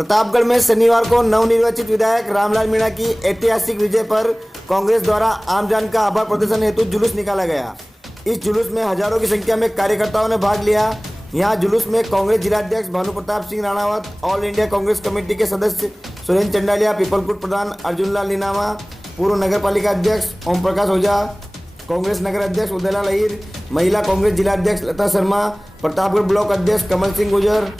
प्रतापगढ़ में शनिवार को नवनिर्वाचित विधायक रामलाल मीणा की ऐतिहासिक विजय पर कांग्रेस द्वारा आमजन का आभार प्रदर्शन हेतु जुलूस निकाला गया। इस जुलूस में हजारों की संख्या में कार्यकर्ताओं ने भाग लिया। यहां जुलूस में कांग्रेस जिलाध्यक्ष Bhanu Pratap Singh Ranawat, All India Congress Committee के सदस्य सुरेंद्र चंडालिया, पीपलकुट प्रधान अर्जुन लाल नीनामा, पूर्व नगर पालिका अध्यक्ष ओम प्रकाश ओझा, कांग्रेस नगर अध्यक्ष उदयलाल अहिर, महिला कांग्रेस जिलाध्यक्ष लता शर्मा, प्रतापगढ़ ब्लॉक अध्यक्ष कमल सिंह गुजर,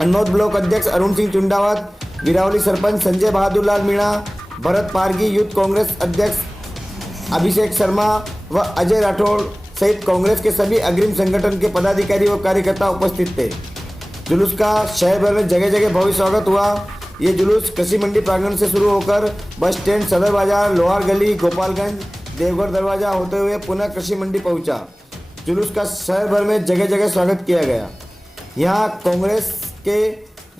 अनमोद ब्लॉक अध्यक्ष अरुण सिंह चुंडावत, बिरावली सरपंच संजय बहादुर लाल मीणा, भरत पारगी, यूथ कांग्रेस अध्यक्ष अभिषेक शर्मा व अजय राठौड़ सहित कांग्रेस के सभी अग्रिम संगठन के पदाधिकारी व कार्यकर्ता उपस्थित थे। जुलूस का शहर भर में जगह जगह भव्य स्वागत हुआ। ये जुलूस कृषि मंडी प्रांगण से शुरू होकर बस स्टैंड, सदर बाजार, लोहार गली, गोपालगंज, देवघर दरवाजा होते हुए पुनः कृषि मंडी पहुंचा। जुलूस का शहर भर में जगह जगह स्वागत किया गया। यहाँ कांग्रेस के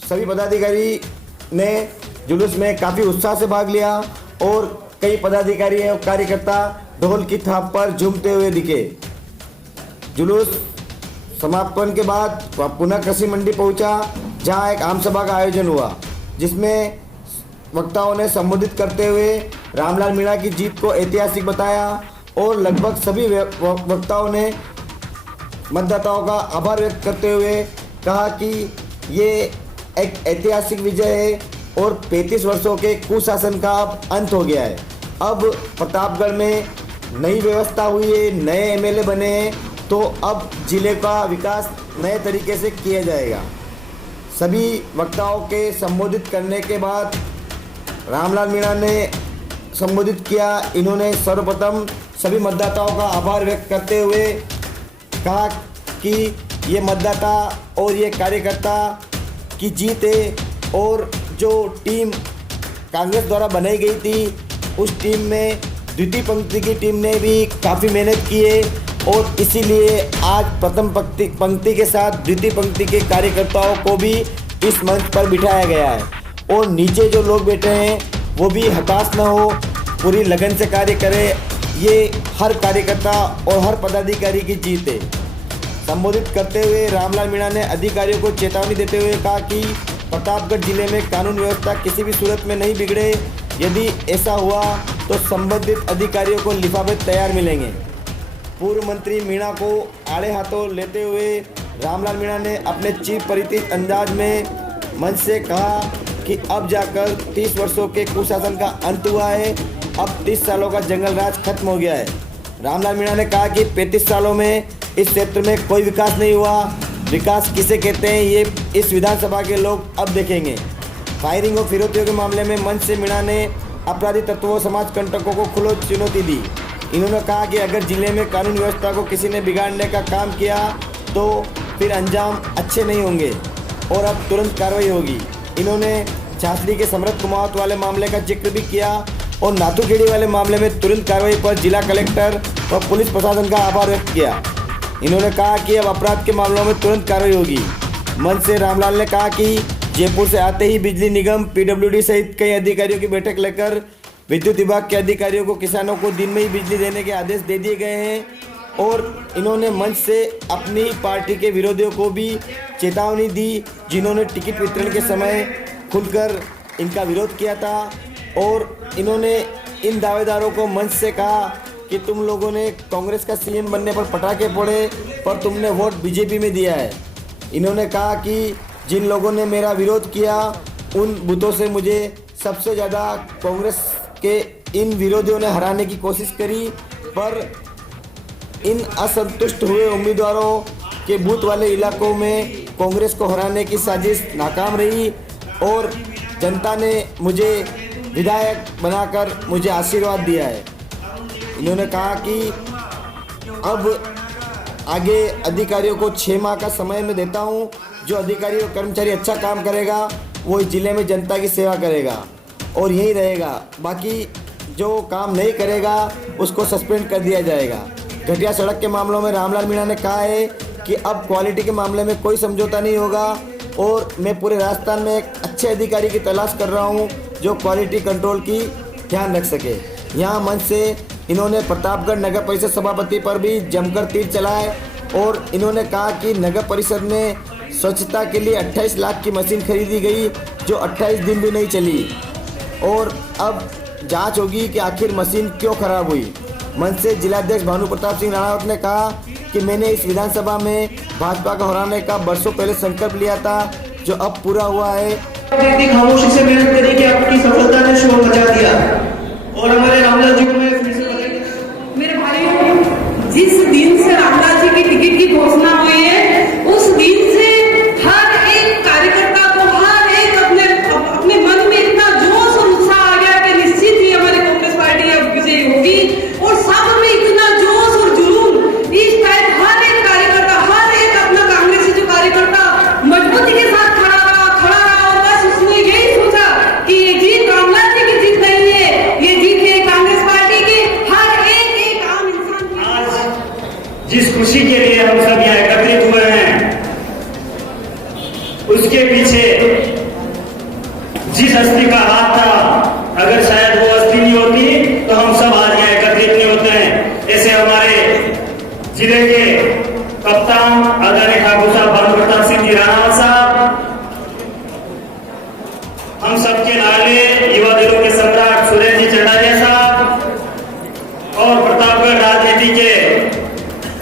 सभी पदाधिकारी ने जुलूस में काफ़ी उत्साह से भाग लिया और कई पदाधिकारी और कार्यकर्ता ढोल की थाप पर झूमते हुए दिखे। जुलूस समापन के बाद पुनः कृषि मंडी पहुंचा, जहां एक आम सभा का आयोजन हुआ, जिसमें वक्ताओं ने संबोधित करते हुए रामलाल मीणा की जीत को ऐतिहासिक बताया और लगभग सभी वक्ताओं ने मतदाताओं का आभार व्यक्त करते हुए कहा कि ये एक ऐतिहासिक विजय है और 35 वर्षों के कुशासन का अब अंत हो गया है। अब प्रतापगढ़ में नई व्यवस्था हुई है, नए एमएलए बने हैं, तो अब जिले का विकास नए तरीके से किया जाएगा। सभी वक्ताओं के संबोधित करने के बाद रामलाल मीणा ने संबोधित किया। इन्होंने सर्वप्रथम सभी मतदाताओं का आभार व्यक्त करते हुए कहा कि ये मतदाता और ये कार्यकर्ता की जीत है और जो टीम कांग्रेस द्वारा बनाई गई थी, उस टीम में द्वितीय पंक्ति की टीम ने भी काफ़ी मेहनत की है और इसीलिए आज प्रथम पंक्ति के साथ द्वितीय पंक्ति के कार्यकर्ताओं को भी इस मंच पर बिठाया गया है और नीचे जो लोग बैठे हैं वो भी हताश न हो, पूरी लगन से कार्य करें। ये हर कार्यकर्ता और हर पदाधिकारी की जीत है। संबोधित करते हुए रामलाल मीणा ने अधिकारियों को चेतावनी देते हुए कहा कि प्रतापगढ़ जिले में कानून व्यवस्था किसी भी सूरत में नहीं बिगड़े। यदि ऐसा हुआ तो संबंधित अधिकारियों को लिफाफे तैयार मिलेंगे। पूर्व मंत्री मीणा को आड़े हाथों लेते हुए रामलाल मीणा ने अपने चीफ परिचित अंदाज में मंच से कहा कि अब जाकर 30 वर्षों के कुशासन का अंत हुआ है। अब 30 सालों का जंगल राज खत्म हो गया है। रामलाल मीणा ने कहा कि 35 सालों में इस क्षेत्र में कोई विकास नहीं हुआ। विकास किसे कहते हैं ये इस विधानसभा के लोग अब देखेंगे। फायरिंग और फिरौतियों के मामले में मंच से मीणा ने अपराधी तत्वों, समाज कंटकों को खुली चुनौती दी। इन्होंने कहा कि अगर जिले में कानून व्यवस्था को किसी ने बिगाड़ने का काम किया तो फिर अंजाम अच्छे नहीं होंगे और अब तुरंत कार्रवाई होगी। इन्होंने झांसी के समरथ कुमावत वाले मामले का जिक्र भी किया और नाथूखेड़ी वाले मामले में तुरंत कार्रवाई पर जिला कलेक्टर और पुलिस प्रशासन का आभार व्यक्त किया। इन्होंने कहा कि अब अपराध के मामलों में तुरंत कार्रवाई होगी। मंच से रामलाल ने कहा कि जयपुर से आते ही बिजली निगम, पीडब्ल्यूडी सहित कई अधिकारियों की बैठक लेकर विद्युत विभाग के अधिकारियों को किसानों को दिन में ही बिजली देने के आदेश दे दिए गए हैं और इन्होंने मंच से अपनी पार्टी के विरोधियों को भी चेतावनी दी, जिन्होंने टिकट वितरण के समय खुलकर इनका विरोध किया था और इन्होंने इन दावेदारों को मंच से कहा कि तुम लोगों ने कांग्रेस का सीएम बनने पर पटाखे फोड़े पर तुमने वोट बीजेपी में दिया है। इन्होंने कहा कि जिन लोगों ने मेरा विरोध किया उन बूथों से मुझे सबसे ज़्यादा कांग्रेस के इन विरोधियों ने हराने की कोशिश करी, पर इन असंतुष्ट हुए उम्मीदवारों के बूथ वाले इलाकों में कांग्रेस को हराने की साजिश नाकाम रही और जनता ने मुझे विधायक बनाकर मुझे आशीर्वाद दिया है। इन्होंने कहा कि अब आगे अधिकारियों को 6 माह का समय मैं देता हूं। जो अधिकारी और कर्मचारी अच्छा काम करेगा वो इस जिले में जनता की सेवा करेगा और यहीं रहेगा। बाकी जो काम नहीं करेगा उसको सस्पेंड कर दिया जाएगा। घटिया सड़क के मामलों में रामलाल मीणा ने कहा है कि अब क्वालिटी के मामले में कोई समझौता नहीं होगा और मैं पूरे राजस्थान में एक अच्छे अधिकारी की तलाश कर रहा हूं जो क्वालिटी कंट्रोल की ध्यान रख सके। यहाँ मंच से इन्होंने प्रतापगढ़ नगर परिषद सभापति पर भी जमकर तीर चलाए और इन्होंने कहा कि नगर परिषद में स्वच्छता के लिए 28 लाख की मशीन खरीदी गई जो 28 दिन भी नहीं चली और अब जांच होगी कि आखिर मशीन क्यों खराब हुई। मंच से जिलाध्यक्ष भानु प्रताप सिंह राणावत ने कहा कि मैंने इस विधानसभा में भाजपा को हराने का बरसों पहले संकल्प लिया था जो अब पूरा हुआ है। खामोशी से मेहनत करी कि आपकी सफलता ने शोर मचा दिया और हमारे रामलाल जी को मैं फिर से बधाई। मेरे भाइयों, जिस दिन से रामलाल जी की टिकट की घोषणा हुई है उस दिन से हर एक कार्यकर्ता को हर एक अपने मन में इतना जोश और उत्साह आ गया कि निश्चित ही हमारी कांग्रेस पार्टी अब विजयी होगी और सब में इतना जोश और जुनून इस टाइप हर एक कार्यकर्ता हर एक अपना कांग्रेस जो कार्यकर्ता मजबूती के साथ खड़ा रहा और बस उसने यही सोचा कि ये जीत रामलाल जी की जीत नहीं है, ये जीत है कांग्रेस पार्टी की हर एक आम इंसान की। आज जिस खुशी के लिए हम सब यहाँ एकत्रित हुए हैं उसके पीछे जिस हस्ती का हाथ था, अगर शायद वो हस्ती नहीं होती तो हम सब आज यहाँ एकत्रित नहीं होते हैं। ऐसे हमारे जिले के कप्तान आदरणीय ठाकुर साहब भानु प्रताप सिंह जी राणावत साहब, हम सबके लाडले युवा दिलों के सम्राट सुरेश जी चंडालिया साहब और प्रतापगढ़ राजनीति के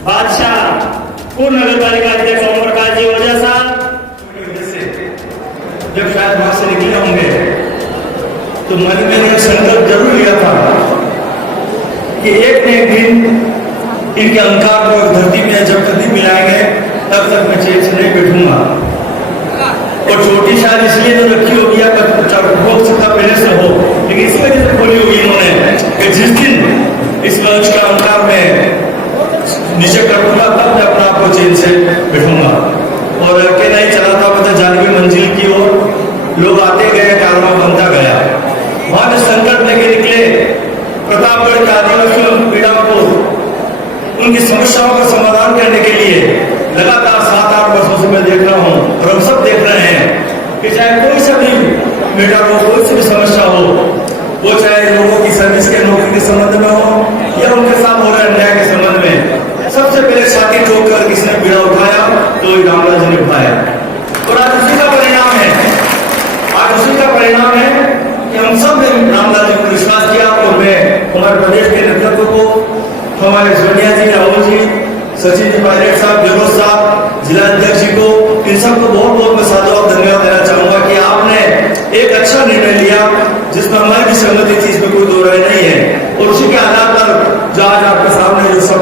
बादशाह पूर्व नगर पालिका अध्यक्ष ओम प्रकाश जी ओझा साहब, जब शायद वहां से निकले होंगे तो मन में मैंने संकल्प जरूर लिया था कि एक न एक दिन इनके अहंकार को धरती में जब तक नहीं मिलाएंगे तब तक मैं चैन से नहीं बैठूंगा। और छोटी शायद इसलिए तो रखी होगी हो सकता पहले से हो, लेकिन इस वजह से खोली होगी इन्होंने कि जिस दिन इस मंच का अहंकार में नीचे करूंगा तब मैं अपना आपको चैन से बैठूंगा। और अकेला ही चला था मतलब जानवी मंजिल की ओर, लोग आते गए, कारवां बनता गया। वहां संकल्प लेके निकले प्रतापगढ़ के आदिवासियों पीड़ाओं को उनकी समस्याओं का समाधान करने के लिए लगातार 7-8 वर्षों से मैं देख रहा हूं और हम सब देख रहे हैं कि चाहे कोई सा भी बेटा हो, कोई सी भी समस्या हो, वो चाहे लोगों की सर्विस के नौकरी के संबंध में हो या उनके साथ हो रहे अन्याय के संबंध में, सबसे पहले छाती ठोक कर किसने पीड़ा उठाया तो रामलाल जी ने उठाया। और आज उसी का परिणाम है, आज उसी का परिणाम है कि हम सब ने रामलाल जी को विश्वास किया और मैं हमारे प्रदेश के नेतृत्व को, हमारे सोनिया जी, राहुल जी, सचिन जी पायलट साहब, विरोध साहब, जिला अध्यक्ष जी को, इन सबको बहुत बहुत मैं साधुवाद धन्यवाद देना चाहूंगा कि आपने एक अच्छा निर्णय लिया जिसमें हमारी भी सहमति थी, इसमें कोई दो राय नहीं है। और उसी के आधार पर जो आज आपके सामने जो सब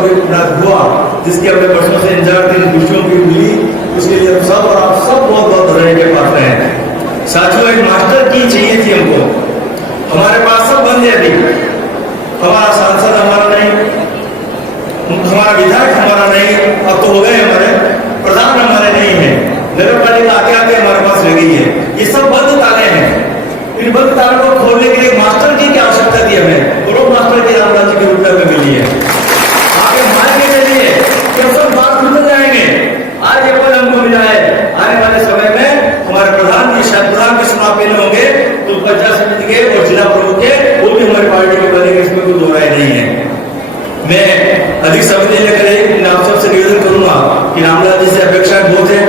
हुआ, जिसकी अपने वर्षों से इंतजार थी, खुशियों की मिली, उसके लिए हम सब और आप सब बहुत बहुत बधाई के पात्र हैं। साथियों, एक मास्टर की चाहिए थी हमको, हमारे पास सब बंदे थी, हमारा सांसद हमारा नहीं, हमारा विधायक हमारा नहीं, अब तो हो गए हमारे प्रधान हमारे नहीं है, नगर पालिका आगे आगे हमारे पास रह गई है। ये सब बंद ताले हैं, इन बंद तालों को खोलने के लिए मास्टर की क्या आवश्यकता थी हमें, और वो मास्टर की रामलाल जी के रूप में मिली है। आगे मान के चलिए कि हम सब बात खुल जाएंगे। आज ये पद हमको मिला है, आने वाले समय में हमारे प्रधान जी, शायद प्रधान के चुनाव पहले होंगे तो पंचायत समिति के और जिला प्रमुख के वो भी हमारी पार्टी के बनेंगे, इसमें कोई दो राय नहीं है। मैं अधिक समय देने के लिए आप सबसे निवेदन करूंगा कि रामलाल जी से अपेक्षाएं बहुत है,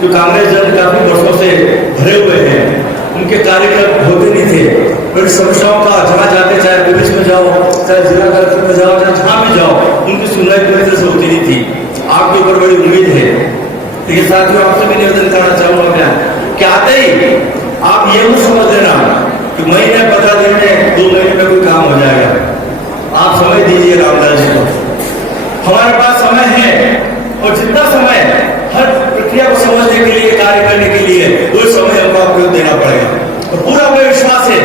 जो कांग्रेस जन काफी वर्षों से भरे हुए हैं, उनके कार्यक्रम होते नहीं थे, बड़ी समस्याओं का जहाँ जाते, चाहे पुलिस में जाओ, चाहे जिला कलेक्टर में जाओ, चाहे जहाँ भी जाओ, उनकी सुनवाई पूरी तरह से होती नहीं थी। आपके ऊपर बड़ी उम्मीद है, लेकिन साथियों आपसे भी निवेदन करना चाहूंगा कि आते ही आप ये मत समझ लेना कि महीने 15 दिन में 2 महीने में कोई काम हो जाएगा। आप समय दीजिए रामलाल जी को, हमारे पास समय है और जितना समय हर प्रक्रिया को समझने के लिए, कार्य करने के लिए, वो समय हमको आपको देना पड़ेगा। और पूरा हमें विश्वास है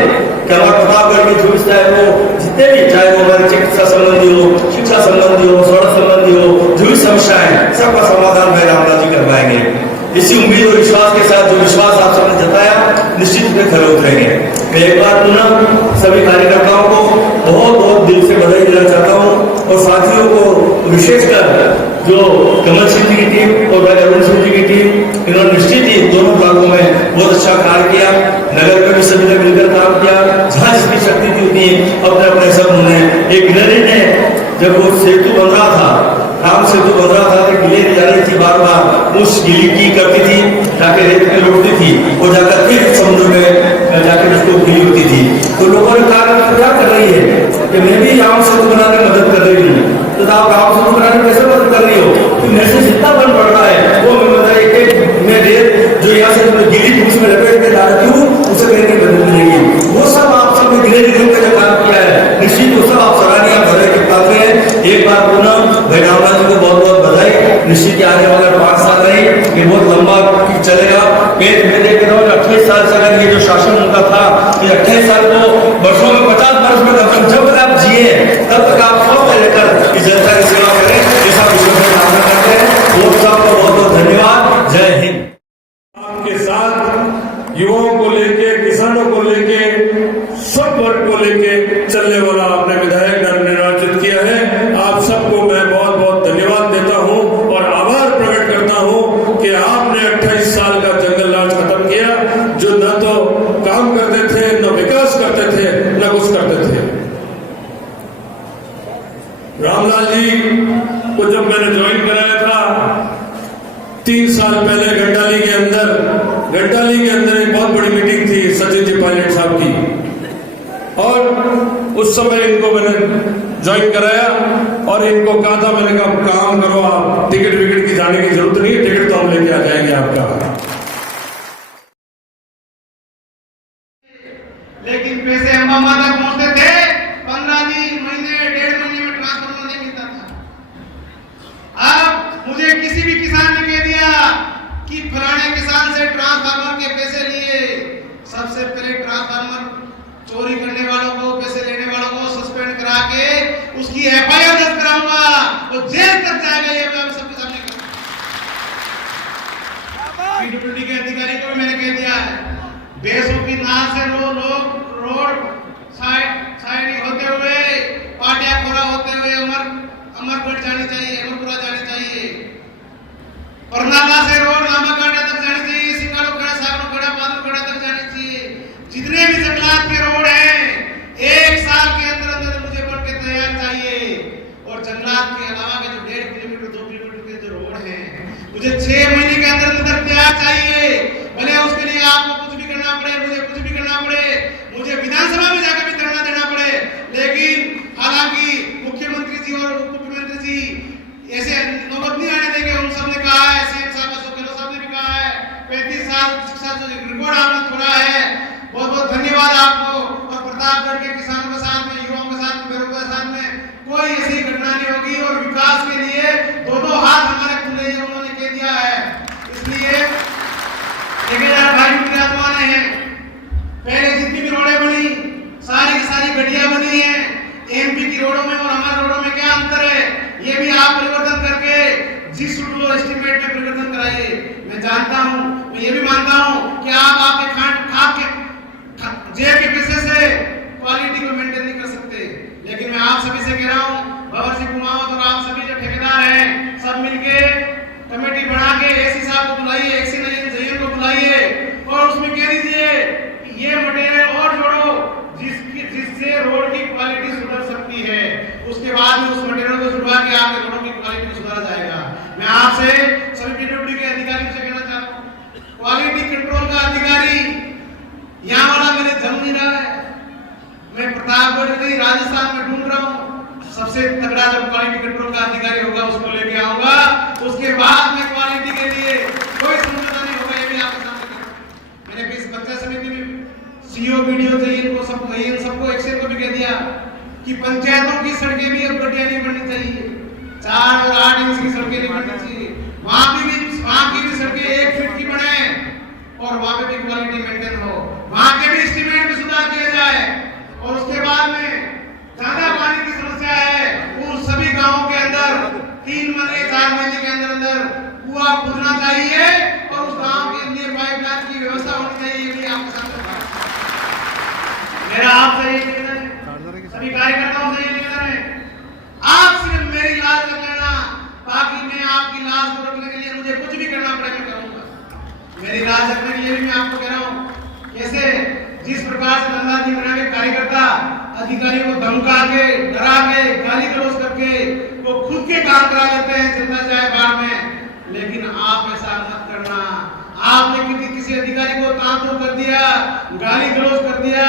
कि हमारे प्रतापगढ़ की जो चाहे वो जितने भी, चाहे वो हमारे चिकित्सा संबंधी हो, शिक्षा संबंधी हो, सड़क संबंधी हो, जो भी समस्याएं, सबका समाधान भाई रामलाल जी कर पाएंगे। इसी उम्मीद और विश्वास के साथ, जो विश्वास आप सबने जताया, निश्चित में खरे उतरेंगे। मैं एक बार पुनः सभी कार्यकर्ताओं को बहुत बहुत दिल से बधाई देना चाहता हूँ और साथियों को विशेषकर जो कमल सिंह जी की टीम और भाई अरुण सिंह जी की टीम, इन्होंने निश्चित ही दोनों भागों में बहुत अच्छा कार्य किया। नगर में भी सभी ने मिलकर काम किया, जहाँ जिसकी शक्ति थी उतनी अपने अपने सब उन्होंने। एक गिलहरी ने जब वो सेतु बन रहा था राम सेतु बन रहा था, गिले दी जा रही थी, बार बार उस गिली की करती थी, जाके रेत में लौटती थी और जाकर फिर समुद्र में जाकर उसको गिली होती थी। तो लोगों ने कहा कि क्या कर रही है कि मैं भी राम सेतु बनाने में मदद कर रही हूँ। तो आप राम सेतु बनाने में कैसे मदद कर रही हो? कि मेरे से जितना बन पड़ रहा है वो मैं बताइए कि मैं रेत जो यहाँ से गिली थी उसमें लपेट के ला रही हूँ, उसे मेरी मदद मिलेगी। वो सब आप सब गिले गिले का जो काम किया है, निश्चित वो सब आप सराहनीय भरे के पात्र हैं। एक बार पुनः भाई रामलाल जी को बहुत बहुत बधाई। निश्चित आने वाले 5 साल नहीं, ये बहुत लंबा चलेगा। मैं देख रहा हूँ 28 साल से अगर ये जो शासन उनका था, ये 28 साल को वर्षों में 50 वर्ष में जब तक आप जिए तब तक आप सब लेकर इस जनता की सेवा करें, ऐसा विश्वास में कामना करते हैं। वो सबको बहुत बहुत धन्यवाद। जय हिंद। आपके साथ युवाओं को लेके, किसानों को लेके, सब वर्ग को लेके चलने वाला आपने विधायक दल निर्वाचित किया है। आप सबको मैं बहुत बहुत धन्यवाद देता हूं और आभार प्रकट करता हूं कि आपने 28 साल का जंगल राज खत्म किया, जो न तो काम करते थे, न विकास करते थे, न कुछ करते थे। रामलाल जी को जब मैंने ज्वाइन कराया था 3 साल पहले घंटाली के अंदर एक बहुत बड़ी मीटिंग थी सचिन जी पायलट साहब की, और उस समय इनको मैंने ज्वाइन कराया और इनको कहा था, मैंने कहा काम करो आप, टिकट विकेट की जाने की जरूरत नहीं है, टिकट तो हम लेके आ जाएंगे आपका। लेकिन पैसे अम्बा तक पहुंचते थे, 15 दिन, महीने, 1.5 महीने में ट्रांसफार्मर नहीं मिलता था। अब मुझे किसी भी किसान ने कह दिया कि फलाने किसान से ट्रांसफार्मर के पैसे लिए, सबसे पहले ट्रांसफार्मर चोरी करने वालों को, पैसे लेने वालों को सस्पेंड करा के उसकी एफआईआर दर्ज कराऊंगा, वो जेल तक जाएगा। ये मैं सबके सामने पीडब्ल्यूडी के अधिकारी को मैंने कह दिया है, बेसों की नाव से लोग रोड साइड होते हुए, पाटिया खोरा होते हुए अमरगढ़ जानी चाहिए, अमरपुरा जानी चाहिए, परनाला से रोड लामाकांडा तक जानी चाहिए, सिंगालो खड़ा, सागरो खड़ा, बादल खड़ा तक जानी चाहिए। जितने भी जंगलात के रोड हैं 1 साल के अंदर मुझे बन के तैयार चाहिए। और जंगलात के अलावा के जो 1.5 किलोमीटर 2 किलोमीटर के जो रोड हैं मुझे 6 महीने के अंदर तैयार चाहिए। भले उसके लिए आपको कुछ भी करना पड़े, मुझे कुछ भी करना पड़े, मुझे विधानसभा में जाकर भी धरना देना पड़े, लेकिन हालांकि मुख्यमंत्री जी और उप मुख्यमंत्री जी ऐसे नौबत नहीं आने देंगे। उन सब ने कहा है, सीएम साहब अशोक गहलोत साहब ने भी कहा है, 35 साल शिक्षा जो रिकॉर्ड आपने तोड़ा है, बहुत बहुत धन्यवाद आपको। और प्रतापगढ़ के किसानों के साथ में, युवाओं के साथ में, बेरोजगारों के साथ में कोई ऐसी घटना नहीं होगी और विकास के लिए दोनों हाथ हमारे खुले हैं, उन्होंने कह दिया है। इसलिए 1000 भाई की आत्माएं हैं, पहले जितनी भी रोडें बनी सारी की सारी गड्डियां बनी हैं। एमपी की रोडों में और हमारे रोडों में क्या अंतर है, ये भी आप परिवर्तन करके जिस रूल और एस्टिमेट में परिवर्तन कराइए। मैं जानता हूं, मैं ये भी मानता हूं कि आप आपके खाद के जेब के पैसे से क्वालिटी को मेंटेन नहीं कर सकते, लेकिन मैं आप सभी से कह रहा हूं, भवर सिंह कुमावत और आप सभी जो ठेकेदार हैं, सब मिलके कमेटी बना के एसी साहब को बुलाइए, एक्सी नईम को बुलाइए और उसमें कह दीजिए कि ये मटेरियल और जोड़ो जिससे रोड की क्वालिटी सुधर सकती है। उसके बाद में उस मटेरियल को जुड़वा के आपके रोडों की क्वालिटी को सुधारा जाएगा। मैं आपसे सभी पीडब्ल्यूडी के अधिकारियों से कहना चाहता हूँ, क्वालिटी कंट्रोल का अधिकारी यहाँ वाला मेरे जम नहीं रहा है। मैं प्रतापगढ़ नहीं, राजस्थान में ढूंढ रहा हूँ। सबसे तगड़ा जब क्वालिटी कंट्रोल का अधिकारी होगा उसको लेके आऊंगा, उसके बाद में क्वालिटी के लिए कोई समझौता नहीं होगा। ये भी आपके सामने कर रहा हूं। मैंने इस पंचायत समिति में सीओ वीडियो चाहिए, इनको सबको एक्सेल को भी कह दिया कि पंचायतों की सड़कें भी अब गड्ढियां नहीं बननी चाहिए, 4 और 8 इंच की सड़कें नहीं बननी चाहिए। वहां की भी सड़कें 1 फीट की बने और वहां पे भी क्वालिटी मेंटेन हो, वहां के भी एस्टिमेट में सुधार किया जाए। और उसके बाद में ज्यादा पानी की समस्या है, उन सभी गांवों के अंदर 3 महीने 4 महीने के अंदर कुआं खोदना चाहिए और उस गांव के लिए पाइपलाइन की व्यवस्था होनी चाहिए। ये भी आपके साथ मेरा आपसे ये निवेदन है, सभी कार्यकर्ताओं से ये निवेदन है, आप सिर्फ मेरी लाज रख लेना, बाकी मैं आपकी लाज को रखने के लिए मुझे कुछ भी करना पड़े मैं करूंगा। मेरी लाज रखने के लिए भी मैं आपको कह रहा हूं, कैसे जिस प्रकार से नंदा जी मीणा के कार्यकर्ता अधिकारियों को धमका के, डरा के, गाली गलौज करके वो खुद के काम करा लेते हैं जनता चाहे बाढ़ में। लेकिन आप ऐसा मत करना। आपने किसी अधिकारी को तांतु कर दिया, गाली गलौज कर दिया,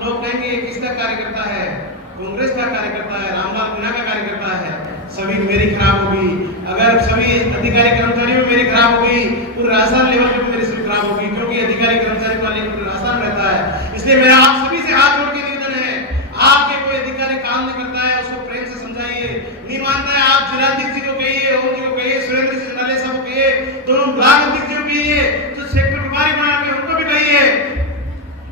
लोग कहेंगे ये किसका कार्यकर्ता है? कांग्रेस का कार्यकर्ता है, रामलाल मीणा का कार्यकर्ता है। सभी मेरी खराब होगी। अगर सभी अधिकारी कर्मचारी में मेरी खराब होगी तो राजस्थान लेवल पे मेरी सिर्फ खराब होगी, क्योंकि अधिकारी कर्मचारी का लेवल राजस्थान रहता है। इसलिए मेरा आप सभी से हाथ जोड़ के निवेदन है, आपके कोई अधिकारी काम नहीं करता है उसको प्रेम से समझाइए। नहीं मानता है आप जिलाधीश जी को कहिए, ओम जी को कहिए, सुरेंद्र जी नाले साहब को कहिए, दोनों ब्लॉक अध्यक्ष जी को कहिए, तो सेक्टर प्रभारी बना के उनको भी कहिए।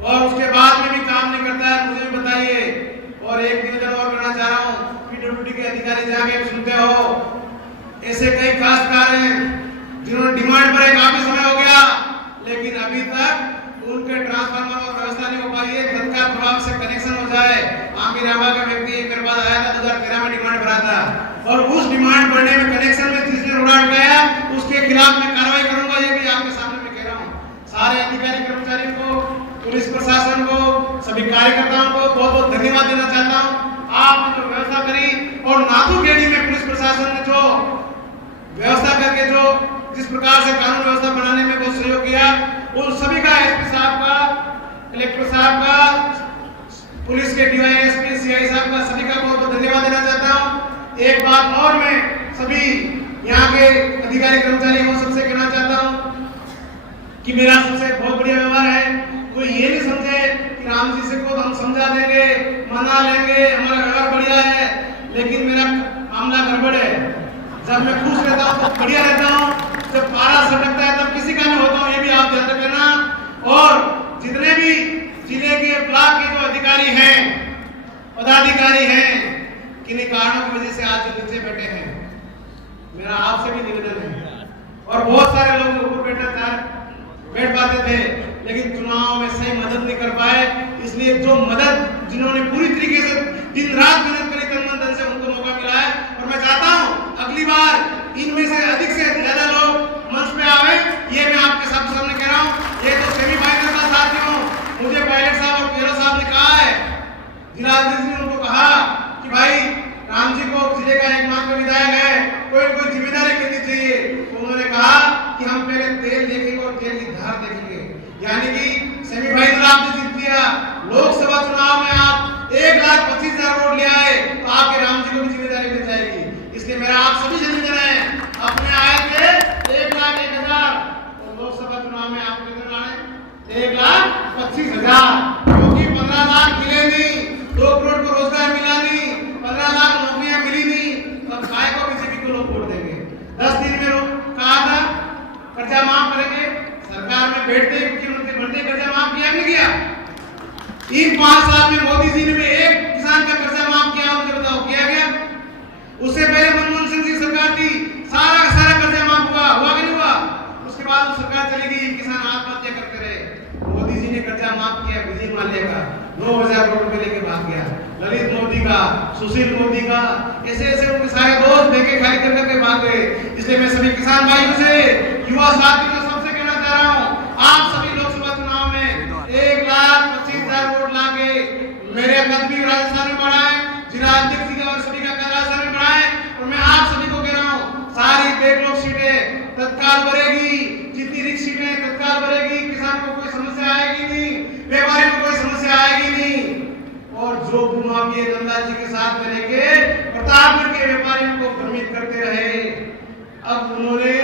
और उसके बाद में भी काम नहीं करता है मुझे भी बताइए। और एक निवेदन और करना चाह रहा हूँ, पीडब्ल्यूडी के अधिकारी जाके सुनते हो, ऐसे कई काश्तकार हैं जिन्होंने डिमांड पर काफी समय हो गया, लेकिन अभी तक उनके ट्रांसफार्मर और व्यवस्था नहीं हो पाई है। तत्काल प्रभाव से कनेक्शन हो जाए। आमिर रामा का व्यक्ति मेरे पास आया था, 2013 में डिमांड भरा था, और उस डिमांड भरने में कनेक्शन में 30 दिन उड़ान गया, उसके खिलाफ मैं कार्रवाई करूंगा। ये भी आपके सामने मैं कह रहा हूँ। सारे अधिकारी कर्मचारियों को, पुलिस प्रशासन को, सभी कार्यकर्ताओं को बहुत बहुत धन्यवाद देना चाहता हूँ। आपने जो व्यवस्था करी और नाथूखेड़ी में पुलिस प्रशासन ने जो व्यवस्था करके जो जिस प्रकार से कानून व्यवस्था बनाने में बहुत सहयोग किया, उन सभी का, एसपी साहब का, कलेक्टर साहब का, पुलिस के डीवाईएसपी, सीआई साहब का, सभी का बहुत बहुत धन्यवाद देना चाहता हूँ। एक बात और मैं सभी यहाँ के अधिकारी कर्मचारी को सबसे कहना चाहता हूँ कि मेरा सबसे बहुत बढ़िया व्यवहार है। कोई ये नहीं समझे कि राम जी से को हम समझा देंगे, मना लेंगे, हमारा व्यवहार बढ़िया है, लेकिन मेरा मामला गड़बड़ है। जब मैं खुश रहता हूँ तो बढ़िया रहता हूँ, जब पारा सटकता है तब किसी का नहीं होता हूँ, ये भी आप ध्यान रखना। और जितने भी जिले के ब्लॉक के जो अधिकारी हैं, पदाधिकारी हैं, किन्हीं कारणों की वजह से आज जो नीचे बैठे हैं, मेरा आपसे भी निवेदन है। और बहुत सारे लोग ऊपर बैठ पाते थे, लेकिन चुनाव में सही मदद नहीं कर पाए। इसलिए जो मदद जिन्होंने पूरी तरीके से दिन रात मेहनत करी तन मन धन से, उनको मौका मिला है। और मैं चाहता हूँ अगली बार इनमें से अधिक ज्यादा लोग मंच पे आवे। ये मैं आपके सामने कह रहा हूँ। ये तो सेमीफाइनल का साथियों, मुझे पायलट साहब और पीरो साहब ने कहा है, जिलाधीश ने उनको कहा कि भाई राम जी को जिले का एकमात्र विधायक है, कोई जिम्मेदारी करनी चाहिए। तो उन्होंने कहा कि हम पहले तेल देखेंगे और तेल की धार देखेंगे। यानी कि सेमीफाइनल आपने जीत लिया, लोकसभा चुनाव में आप 1,25,000 वोट ले आए, तो आपके राम जी को भी जिम्मेदारी मिल जाएगी। इसलिए मेरा आप सभी से निवेदन है, अपने आए थे 1,01,000 और लोकसभा चुनाव में आप कितने आए? 1,25,000, क्योंकि 15 लाख मिले नहीं, 2 करोड़ को रोजगार मिला नहीं, 15 लाख नौकरियां मिली नहीं, तो काय को बीजेपी को लोग वोट देंगे? 10 दिन में कहा था कर्जा माफ करेंगे, सरकार में बैठते मुख्यमंत्री बनते कर्जा माफ किया नहीं किया? इन 5 साल में मोदी जी ने एक किसान का कर्जा माफ किया, मुझे बताओ किया गया? उससे पहले मनमोहन सिंह जी सरकार थी, सारा का सारा कर्जा माफ हुआ कि नहीं हुआ? उसके बाद सरकार चली गई, किसान आत्महत्या करते रहे। मोदी जी ने कर्जा माफ किया, विजय माल्या का 9,000 करोड़ रुपए लेके भाग गया, ललित मोदी का, सुशील मोदी का, ऐसे ऐसे उनके सारे दोस्त देखे खाली कर करके भाग गए। इसलिए मैं सभी किसान भाइयों से, युवा साथियों से सबसे कहना चाह रहा हूँ, आप सभी लोकसभा चुनाव में 1,25,000 वोट लाके मेरे कद भी राजस्थान में बढ़ाए, जिला अध्यक्ष जी और सभी का कद राजस्थान में बढ़ाए। और मैं आप सभी को कह रहा हूँ, सारी बैकलॉग सीटें तत्काल भरेगी, जितनी रिक्त सीटें तत्काल भरेगी, किसान को कोई समस्या आएगी नहीं, व्यापारी को कोई समस्या आएगी नहीं। और जो भूमाफिया नंदा जी के साथ में लेके प्रतापगढ़ के व्यापारियों को भ्रमित करते रहे, अब उन्होंने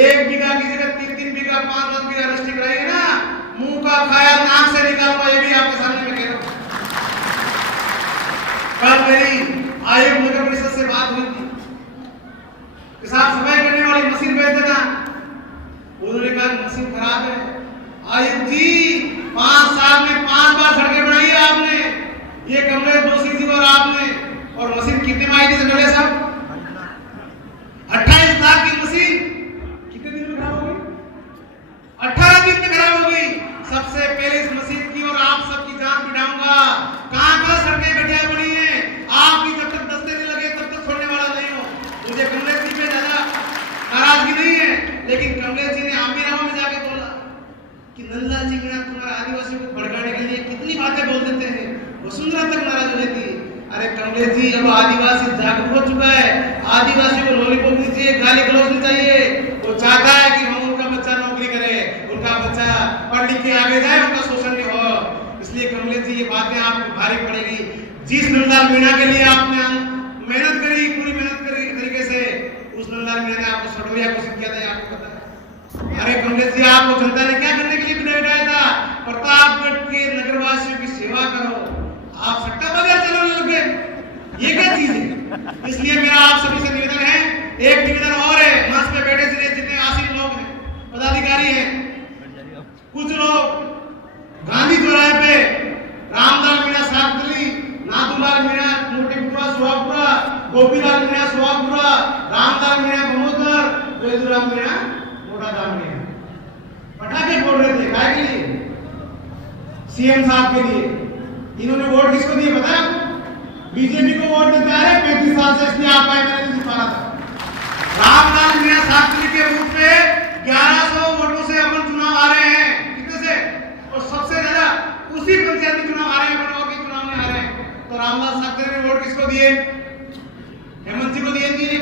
1 बीघा की जगह 3-3 बीघा 5-10 बीघा रजिस्ट्री कराई है ना, मुंह का खाया नाक से निकालूंगा, ये भी आपके सामने मैं कह रहा हूँ। कल मेरी आयोग नगर परिषद से बात हुई थी, किसान सफाई करने वाली मशीन भेज देना, उन्होंने कहा मशीन खराब है। आयुक्त जी 5 साल में 5 बार सड़कें बनाई है आपने, ये कमलेश जोशी जी और आपने, और मशीन कितने में आई थी संजय साहब? 28 लाख की मशीन कितने दिन में खराब हो गई? 18 दिन में खराब हो गई। सबसे पहले इस मशीन की और आप सबकी जान बिठाऊंगा, कहां सड़कें गड्ढे बनी है, आपकी जब तक दस्ते नहीं लगे तब तक छोड़ने वाला नहीं हो। मुझे कमलेश जी पे ज्यादा नाराजगी नहीं है, लेकिन कमलेश जी ने आमिरामा में जाके बोला कि नंदा जी तुम्हारा आदिवासी को भड़काने के लिए कितनी बातें बोल देते हैं, वसुंधरा तक नाराज अरे कमलेश जी, अब आदिवासी जागरूक हो चुका है। आदिवासी को लॉलीपॉप नहीं चाहिए, गाली गलौज नहीं चाहिए। वो चाहता है कि हम उनका बच्चा नौकरी करे, उनका बच्चा पढ़ लिख के आगे जाए, उनका शोषण नहीं हो। इसलिए कमलेश जी, ये बातें आपको भारी पड़ेगी। जिस नंदलाल मीणा के लिए आपने मेहनत करी, पूरी मेहनत करी तरीके से, उस नंदलाल मीणा ने आपको सटोरिया घोषित किया था, आपको पता है। अरे कमलेश जी, आपको जनता ने क्या करने के लिए बिठाया था? प्रतापगढ़ के नगरवासियों की सेवा करो। आप सट्टा बाजार चलाने लग गए, ये क्या चीज है? इसलिए मेरा आप सभी से निवेदन है, एक निवेदन और है। मंच पे बैठे जितने आसीन लोग हैं, पदाधिकारी हैं, कुछ लोग गांधी चौराहे पे रामलाल मीणा साकली, नाथूलाल मीणा मोटीपुरा सुहागपुरा, गोपीलाल मीणा सुहागपुरा, रामलाल मीणा बमोदर, वेदुराम मीणा मोटा दामनी पटाखे फोड़ रहे थे। काय के लिए? सीएम साहब के लिए। इन्होंने वोट किसको दिए पता है? बीजेपी को वोट देते आ रहे 35 साल से। इसलिए आप मैंने दिखा था रामलाल मीणा साकली के रूप में 1100 वोटों से अपन चुनाव आ रहे हैं। कितने से? और सबसे ज्यादा उसी पंचायती चुनाव आ रहे हैं, अपन के चुनाव में आ रहे हैं। तो रामलाल साकली ने वोट किसको दिए? हेमंत जी को दिए।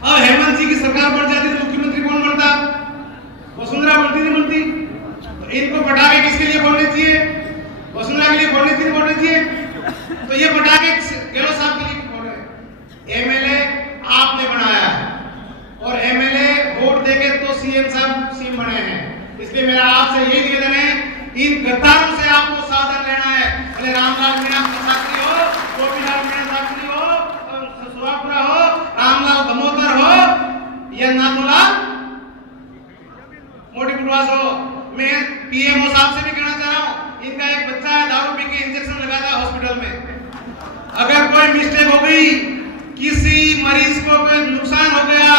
अब हेमंत जी की सरकार बन जाती तो मुख्यमंत्री कौन बनता? वसुंधरा बनती नहीं बनती? तो इनको पटाखे किसके लिए फोड़ने चाहिए? वसुंधरा के लिए फोड़ने चाहिए। तो ये पटाखे गहलोत साहब के लिए फोड़ रहे। एमएलए आपने बनाया है, और एमएलए वोट देके तो सीएम साहब सीएम बने हैं। इसलिए मेरा आपसे यही निवेदन है, इन गद्दारों से आपको सावधान रहना है। भले रामलाल मीणा साकली हो, गोपीलाल मीणा साकली हो, सुहागपुरा हो, रामलाल दमोदर हो या नाथूलाल मोटीपुरवास हो। मैं पीएमओ साहब से भी कहना चाह रहा हूँ, इनका एक बच्चा है, दारू पी के इंजेक्शन लगा था हॉस्पिटल में। अगर कोई मिस्टेक हो गई, किसी मरीज को कोई नुकसान हो गया,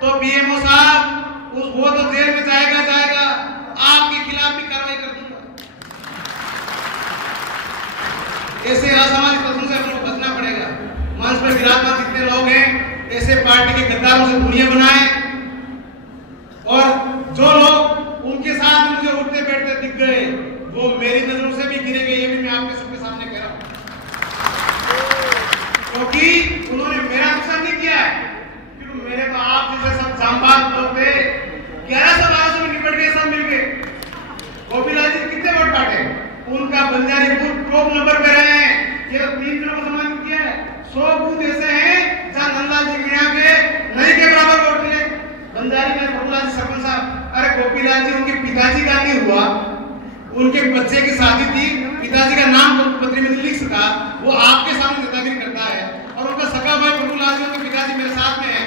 तो पीएमओ साहब वो तो जेल में जाएगा। आपके खिलाफ भी कार्रवाई कर दूंगा। ऐसे असामाजिक तत्वों से हमको बचना पड़ेगा। मंच पर विराजमान जितने लोग हैं, ऐसे पार्टी के गद्दारों से दूरियां बनाएं, और जो लोग उनके साथ मुझे उठते बैठते दिख गए, वो मेरी नजरों से भी गिरेंगे। ये भी मैं आपके सबके सामने कह रहा हूं, क्योंकि उन्होंने मेरा नुकसान नहीं किया है। क्योंकि मेरे तो आप जैसे सब जांबाज लोग थे, 1100-1200 में निपट गए, सब मिल गए। गोपीलाल जी कितने वोट काटे? उनका बंजारीपुर टॉप नंबर पे रहे हैं। ये 3 दिनों को सम्मानित किया है। 100 बूथ ऐसे हैं जहां नंदलाल जी मीणा के नहीं के बराबर वोट मिले। बंजारी में गोपीलाल जी सरपंच साहब, अरे गोपीलाल जी उनके पिताजी का नहीं हुआ, उनके बच्चे की शादी थी, पिताजी का नाम पत्र में लिख सका, वो आपके सामने नेतागिरी करता है। और उनका सगा भाई गोपीलाल जी, उनके पिताजी मेरे साथ में है।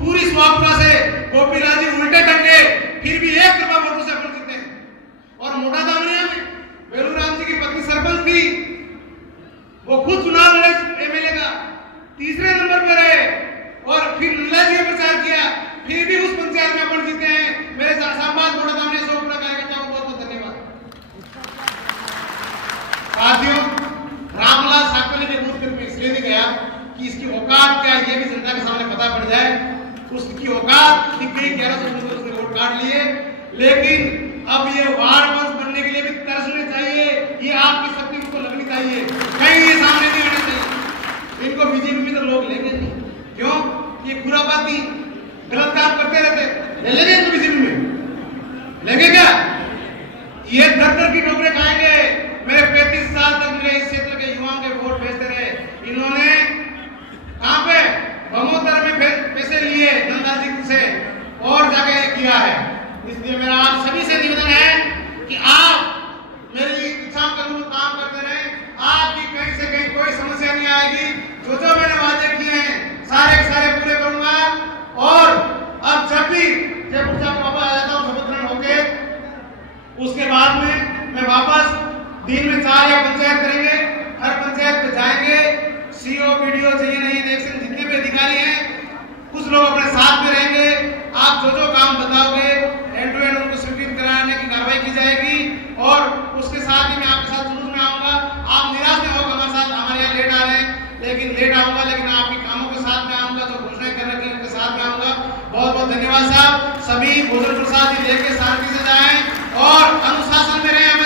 पूरी सुहागपुरा से गोपीलाल जी उल्टे टंगे, फिर भी 1 कृपा वोटों से अपन जीते हैं। और मोटा दामनिया में वेलुराम जी की पत्नी सरपंच थी, वो खुद चुनाव लड़े एमएलए का, 3रे नंबर पे रहे, और फिर नंदलाल जी ने प्रचार किया, फिर भी उस पंचायत में अपन जीते हैं। मेरे साहबाद मोटा दामनिया सुहागपुरा कार्यकर्ताओं को बहुत बहुत धन्यवाद। साथियों, रामलाल साकली ने बूथ में इसलिए नहीं गया कि इसकी औकात क्या है, ये भी जनता के सामने पता पड़ जाए। उसकी औकात दिख गई, 1100 उसने वोट काट लिए। लेकिन अब ये वार्ड पंच बनने के लिए भी तरसने चाहिए, ये आपकी शक्ति उनको लगनी चाहिए, कहीं ये सामने नहीं आना चाहिए। इनको बीजेपी में तो लोग लेंगे नहीं, क्यों? ये खुरापाती गलत काम करते रहते। लेंगे इनको बीजेपी में? लेंगे क्या? ये दफ्तर की नौकरी खाएंगे। मेरे 35 साल तक मेरे इस क्षेत्र के युवाओं के वोट भेजते रहे। इन्होंने कहां पे? बमोदर में पैसे लिए नंदलाल जी से, और जाके ये किया है। इसलिए मेरा आप सभी से निवेदन है कि आप मेरी इच्छाओं के अनुरूप काम करते रहें। आपकी कहीं से कहीं कोई समस्या नहीं आएगी। जो मैंने वादे किए हैं सारे पूरे करूंगा। और अब जब भी जयपुर से वापस आ जाता हूँ शपथ ग्रहण होके, उसके बाद में मैं वापस दिन में 4 या पंचायत करेंगे, हर पंचायत पे जाएंगे। सीओ वीडियो चाहिए नहीं, इलेक्शन जितने भी अधिकारी हैं, कुछ लोग अपने साथ में रहेंगे। आप जो काम बताओगे एंड टू एंड उनको स्वीकृत कराने की कार्रवाई की जाएगी। और उसके साथ ही मैं आपके साथ जुलूस में आऊंगा। आप निराश नहीं होगा हमारे साथ, हमारे यहाँ लेट आ रहे हैं, लेकिन लेट आऊंगा, लेकिन आपके कामों के साथ में आऊंगा, जो घोषणाएं करने के उनके साथ में आऊंगा। बहुत बहुत धन्यवाद साहब। सभी भोजन प्रसाद लेके शांति से जाएं और अनुशासन में रहें।